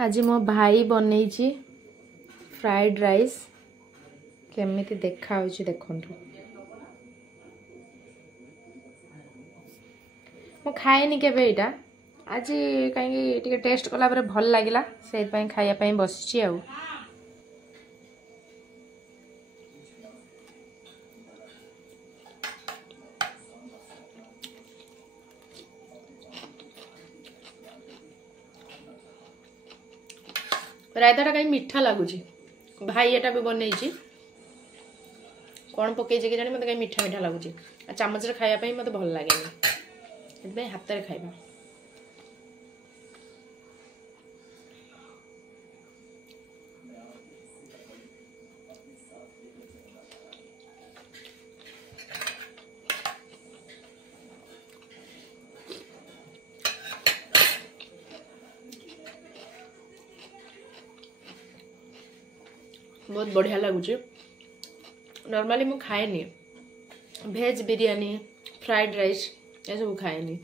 आज मो भाई बनई फ्राइड राइस केमिति देखा देखु मु खाएनी केबे एटा आज कहीं टेस्ट कला भल लगे से खायापी बस रायताटा कहीं मीठा लगुच भाई एटा भी बनई कौन पकई के जानी मत कहीं मीठा मीठा लगुच चामच खायापी मत भल लगे हाथ में खाइबा बहुत बढ़िया लगुच नॉर्मली मु खाएनी भेज बिरयानी फ्राइड राइस ये सब खाएनी